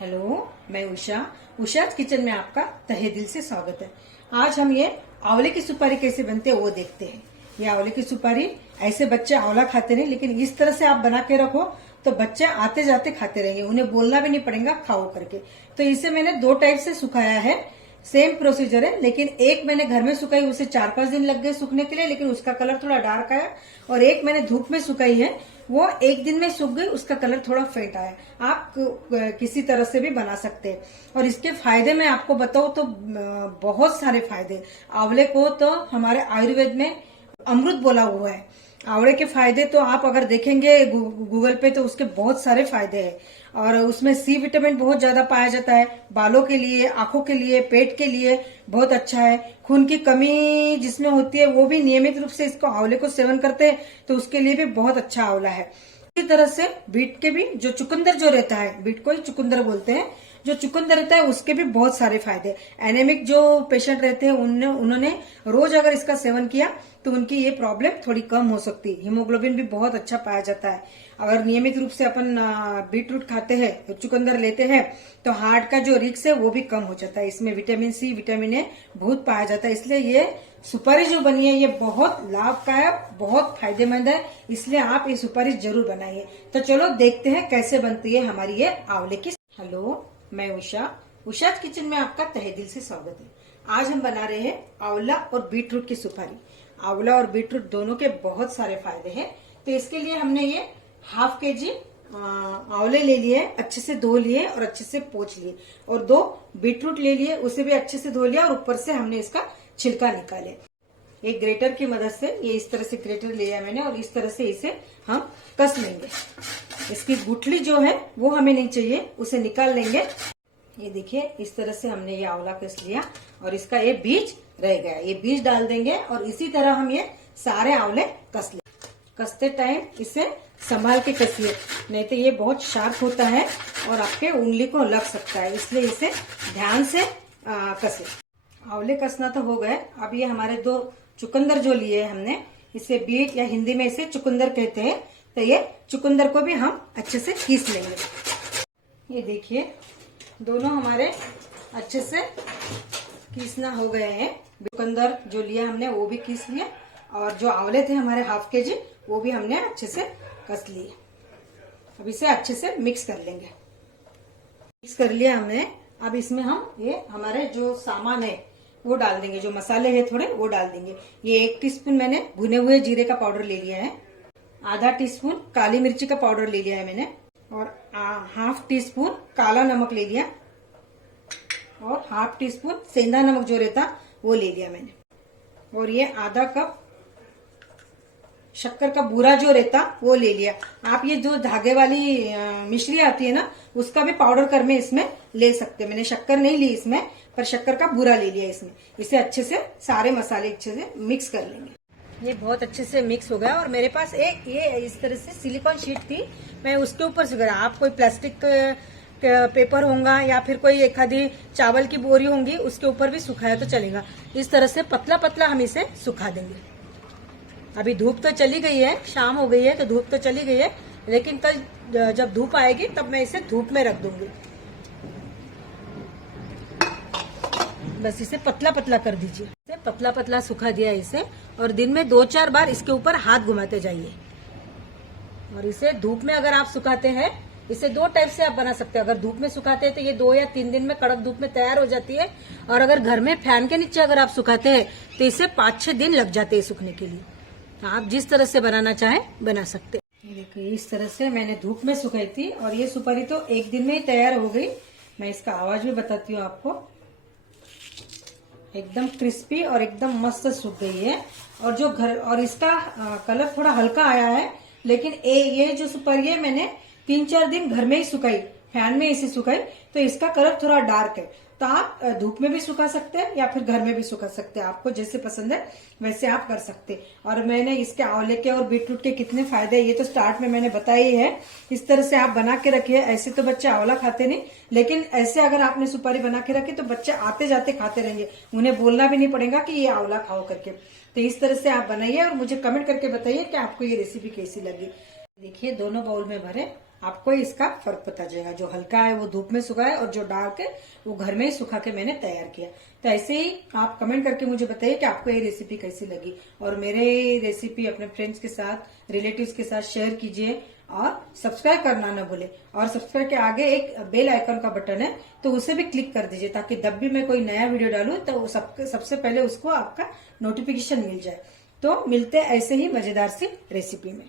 Hello, मैं Usha kitchen में आपका तहे दिल से स्वागत है। आज हम ये आंवले की सुपारी कैसे बनते हैं वो देखते हैं। ये आंवले की सुपारी ऐसे बच्चे आंवला खाते नहीं, लेकिन इस तरह से आप बना के रखो तो बच्चे आते जाते खाते रहेंगे, उन्हें बोलना भी नहीं पड़ेगा खाओ करके। तो इसे मैंने दो टाइप से सुखाया है, सेम प्रोसीजर है, लेकिन एक मैंने घर में सुखाई, उसे 4-5 दिन लग गए सूखने के लिए, लेकिन उसका कलर थोड़ा डार्क आया। और एक मैंने धूप में सुखाई है, वो एक दिन में सूख गई, उसका कलर थोड़ा फेंट आया। आप किसी तरह से भी बना सकते हैं। और इसके फायदे मैं आपको बताऊं तो बहुत सारे फायदे। आंवले को तो हमारे आयुर्वेद में अमृत बोला हुआ है। आंवले के फायदे तो आप अगर देखेंगे गूगल पे तो उसके बहुत सारे फायदे हैं। और उसमें सी विटामिन बहुत ज्यादा पाया जाता है, बालों के लिए, आंखों के लिए, पेट के लिए बहुत अच्छा है। खून की कमी जिसमें होती है वो भी नियमित रूप से इसको आंवले को सेवन करते हैं तो उसके लिए भी बहुत अच्छा आंवला है। इसी तरह से बीट के भी जो चुकंदर जो रहता है, बीट को ही चुकंदर बोलते हैं, जो चुकंदर रहता है उसके भी बहुत सारे फायदे। एनेमिक जो पेशेंट रहते हैं उन्होंने रोज अगर इसका सेवन किया तो उनकी ये प्रॉब्लम थोड़ी कम हो सकती है। हीमोग्लोबिन भी बहुत अच्छा पाया जाता है। अगर नियमित रूप से अपन बीट रूट खाते हैं, चुकंदर लेते हैं तो हार्ट का जो रिस्क है वो भी कम हो जाता है। इसमें विटामिन सी, विटामिन ए बहुत पाया जाता है। इसलिए ये सुपारी जो बनी है ये बहुत लाभदायक, बहुत फायदेमंद है। इसलिए आप ये सुपारी जरूर बनाइए। तो चलो देखते हैं कैसे बनती है हमारी ये आंवले की। हेलो, मैं उषा किचन में आपका तहे दिल से स्वागत है। आज हम बना रहे हैं आंवला और बीट रूट की सुपारी। आंवला और बीट रूट दोनों के बहुत सारे फायदे हैं। तो इसके लिए हमने ये ½ kg आंवले ले लिए, अच्छे से धो लिए और अच्छे से पोंछ लिए, और 2 बीट रूट ले लिए, उसे भी अच्छे से धो लिया और ऊपर से हमने इसका छिलका निकाले। एक ग्रेटर की मदद से, ये इस तरह से ग्रेटर लिया मैंने, और इस तरह से इसे हम कस लेंगे। इसकी गुठली जो है वो हमें नहीं चाहिए, उसे निकाल लेंगे। ये देखिए इस तरह से हमने ये आंवला कस लिया और इसका ये बीज रह गया, ये बीज डाल देंगे और इसी तरह हम ये सारे आंवले कस लेंगे। कसते टाइम इसे संभाल के कसिए, नहीं तो ये बहुत शार्प होता है और आपके उंगली को लग सकता है, इसलिए इसे ध्यान से कसे। आंवले कसना तो हो गए। अब ये हमारे 2 चुकंदर जो लिए हमने, इसे बीट या हिंदी में इसे चुकंदर कहते हैं, तो ये चुकंदर को भी हम अच्छे से कीस लेंगे। ये देखिए दोनों हमारे अच्छे से कीसना हो गए हैं। चुकंदर जो लिया हमने वो भी कीस लिया, और जो आंवले थे हमारे ½ kg वो भी हमने अच्छे से कस लिए। अब इसे अच्छे से मिक्स कर लेंगे। मिक्स कर लिया हमने। अब इसमें हम ये हमारे जो सामान है वो डाल देंगे, जो मसाले हैं थोड़े वो डाल देंगे। ये 1 टीस्पून मैंने भुने हुए जीरे का पाउडर ले लिया है, आधा टीस्पून काली मिर्ची का पाउडर ले लिया है मैंने, और ½ टीस्पून काला नमक ले लिया, और ½ टीस्पून सेंधा नमक जो रहता वो ले लिया मैंने, और ये आधा कप शक्कर का बूरा जो रहता वो ले लिया। आप ये जो धागे वाली मिश्री आती है ना, उसका भी पाउडर कर में इसमें ले सकते हैं। मैंने शक्कर नहीं ली इसमें, पर शक्कर का बूरा ले लिया इसमें। इसे अच्छे से सारे मसाले अच्छे से मिक्स कर लेंगे। ये बहुत अच्छे से मिक्स हो गया, और मेरे पास एक ये इस तरह से सिलिकॉन शीट थी, मैं उसके ऊपर से, आप कोई प्लास्टिक पेपर होगा या फिर कोई एक आधी चावल की बोरी होंगी उसके ऊपर भी सुखाया तो चलेगा। इस तरह से पतला पतला हम इसे सुखा देंगे। अभी धूप तो चली गई है, शाम हो गई है तो धूप तो चली गई है, लेकिन कल जब धूप आएगी तब मैं इसे धूप में रख दूंगी। बस इसे पतला पतला कर दीजिए। इसे पतला पतला सुखा दिया इसे, और दिन में 2-4 बार इसके ऊपर हाथ घुमाते जाइए। और इसे धूप में अगर आप सुखाते हैं, इसे 2 टाइप से आप बना सकते हैं। अगर धूप में सुखाते हैं तो ये 2 या 3 दिन में कड़क धूप में तैयार हो जाती है, और अगर घर में फैन के नीचे अगर आप सुखाते हैं तो इसे 5-6 दिन लग जाते हैं सूखने के लिए। आप जिस तरह से बनाना चाहें बना सकते हैं। देखिए इस तरह से मैंने धूप में सुखाई थी, और ये सुपारी तो 1 दिन में ही तैयार हो गई। मैं इसका आवाज भी बताती हूँ आपको। एकदम क्रिस्पी और एकदम मस्त सूख गई है, और इसका कलर थोड़ा हल्का आया है, लेकिन ये जो सुपारी है मैंने 3-4 दिन घर में ही सुखाई, फैन में इसे सुखाई, तो इसका कलर थोड़ा डार्क है। तो आप धूप में भी सुखा सकते हैं या फिर घर में भी सुखा सकते हैं, आपको जैसे पसंद है वैसे आप कर सकते हैं। और मैंने इसके आंवले के और बीट रूट के कितने फायदे ये तो स्टार्ट में मैंने बताया ही है। इस तरह से आप बना के रखिए। ऐसे तो बच्चे आंवला खाते नहीं, लेकिन ऐसे अगर आपने सुपारी बना के रखी तो बच्चे आते जाते खाते रहेंगे, उन्हें बोलना भी नहीं पड़ेगा कि ये आंवला खाओ करके। तो इस तरह से आप बनाइए और मुझे कमेंट करके बताइए कि आपको ये रेसिपी कैसी लगी। देखिए दोनों बाउल में भरे आपको इसका फर्क पता जाएगा। जो हल्का है वो धूप में सुखा है और जो डार्क है वो घर में ही सुखा के मैंने तैयार किया। तो ऐसे ही आप कमेंट करके मुझे बताइए कि आपको ये रेसिपी कैसी लगी, और मेरे रेसिपी अपने फ्रेंड्स के साथ, रिलेटिव्स के साथ शेयर कीजिए और सब्सक्राइब करना न भूले। और सब्सक्राइब के आगे एक बेल आइकन का बटन है, तो उसे भी क्लिक कर दीजिए, ताकि जब भी मैं कोई नया वीडियो डालूं तो सबसे पहले उसको आपका नोटिफिकेशन मिल जाए। तो मिलते हैं ऐसे ही मजेदार सी रेसिपी में।